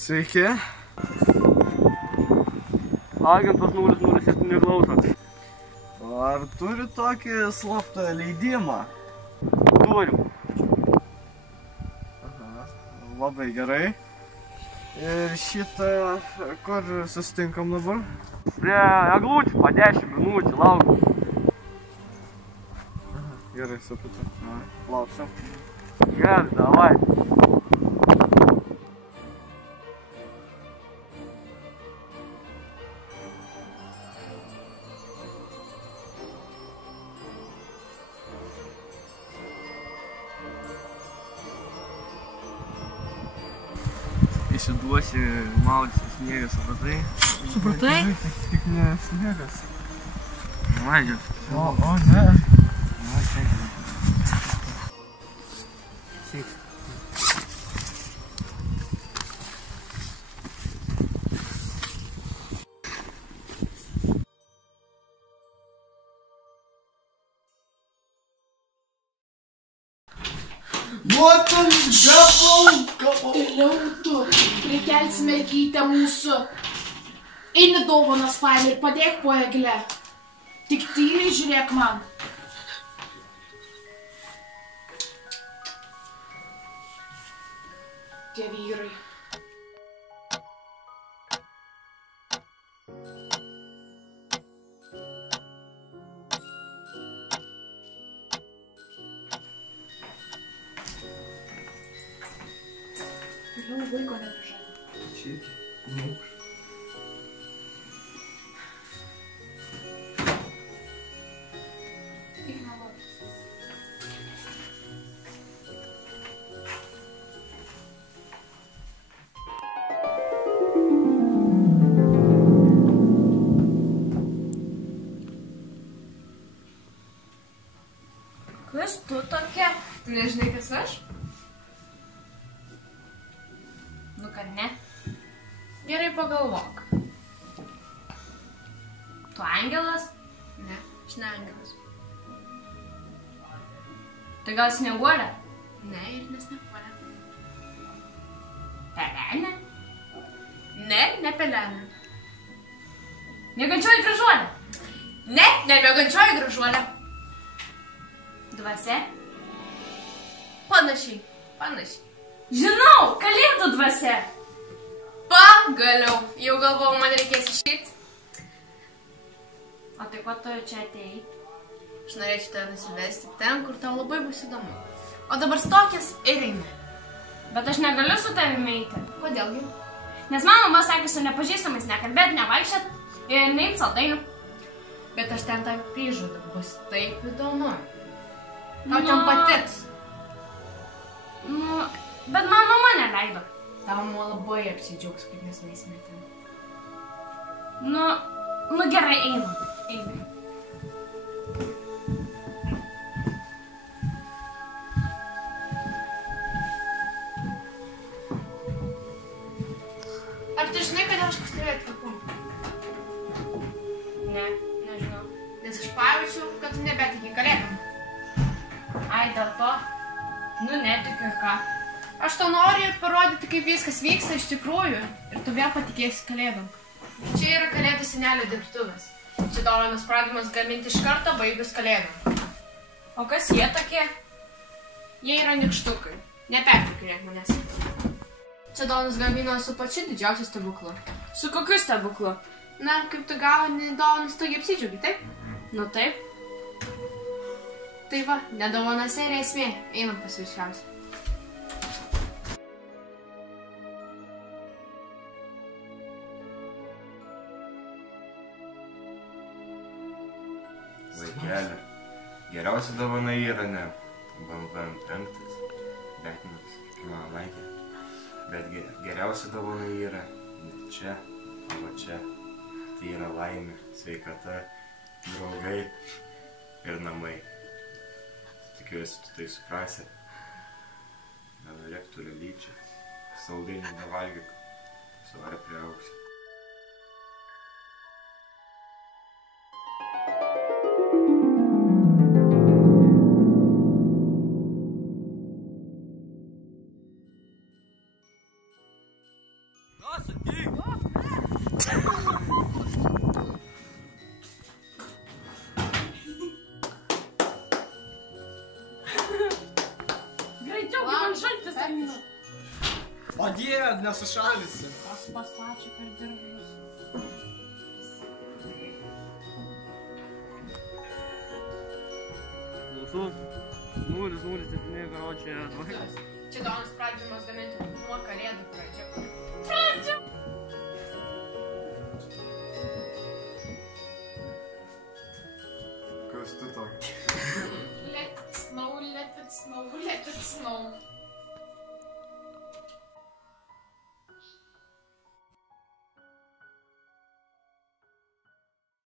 Sveiki. Agentas 007 klauso. Ar turi tokį slaptą leidimą? Turim. Aha, labai gerai. Ir šitą, kur susitinkam dabar? Prie eglutį, po 10 minučių laukiu. Gerai, supratau. Lauksim. Gerai, davai. Įsiduosi maudytis sniegą, supratai? Supratai? Tik ne sniegas. Vaidžias. O ne. Na, taip. What the devil? Vėliau tu prikelsi mergytę mūsų. Eini dovanas paėmė ir padėk po egle. Tik tyliai žiūrėk man. Tie vyrai. Vėliau vaiko nebežada. Čirki, mūš. Eik miegot. Kas tu tokia? Tu nežinai, kas aš? Nu, kad ne. Gerai pagalvok. Tu angelas? Ne, aš ne angelas. Tai gal snieguolė? Ne, ir nesnieguolė. Pelenė? Ne, ne pelenė. Miegančioji gražuolė? Ne, ne miegančioji gražuolė. Dvasia? Panašiai, panašiai. Žinau, kalėdų dvasia. Pagaliau, jau galvojau, man reikės išeiti. O tai ko tu čia atėjai? Aš norėčiau tave nusivesti ten, kur tau labai bus įdomu. O dabar stokės ir eini. Bet aš negaliu su tavimi eiti. Kodėlgi? Nes mano mama sakė su nepažįstamais nekalbėti, nevaikščiat ir neimt saldainių. Bet aš ten tave prižadu, bus taip įdomu. Tau ten patiks. Nu, bet man mama neleido. Tavo mama labai apsidžiaugs, kaip mes nueisime ten. Nu gerai, einam. Einam. Ar tu žinai, kodėl aš pas tave atvykau? Ne, nežinau. Nes aš pajaučiau, kad tu nebetiki kalėdom. Ai, dėl to? Nu, netikiu ir ką. Aš to noriu parodyti, kaip viskas vyksta iš tikrųjų. Ir tu vėl patikėsi kalėdom. Čia yra kalėdų senelio dirbtuvės. Čia dovanos pradimas gaminti iš karto baigus kalėdom. O kas jie tokie? Jie yra nykštukai. Nepertikrinėk manęs. Čia dovanos gamino su pačiu didžiausiu stebuklu. Su kokiu stebuklu? Na, kaip tu gauni dovanas, tu jį apsidžiaugi, taip? Nu taip. Tai va, nedovana serija esmė. Einam pasveičiausiai. Vaikeli, geriausia dovana yra ne BM5, Betinas, kiekvieną laikę. Bet geriausia dovana yra ne čia, o čia. Tai yra laimė, sveikata, draugai ir namai. Tikiuosi, tu tai suprasi. Nenorėk turi lyčią. Saldainį nevalgyk. Svorio priaugsi. O Dieve, nesušalysi. Kas pastačia per dirbus. Klausau. 007, karočią, atvažiuos. Čia dovanas pradedamas gaminti nuo kalėdų pradžio. Kas tu tokia? Let it snow, let it snow, let it snow.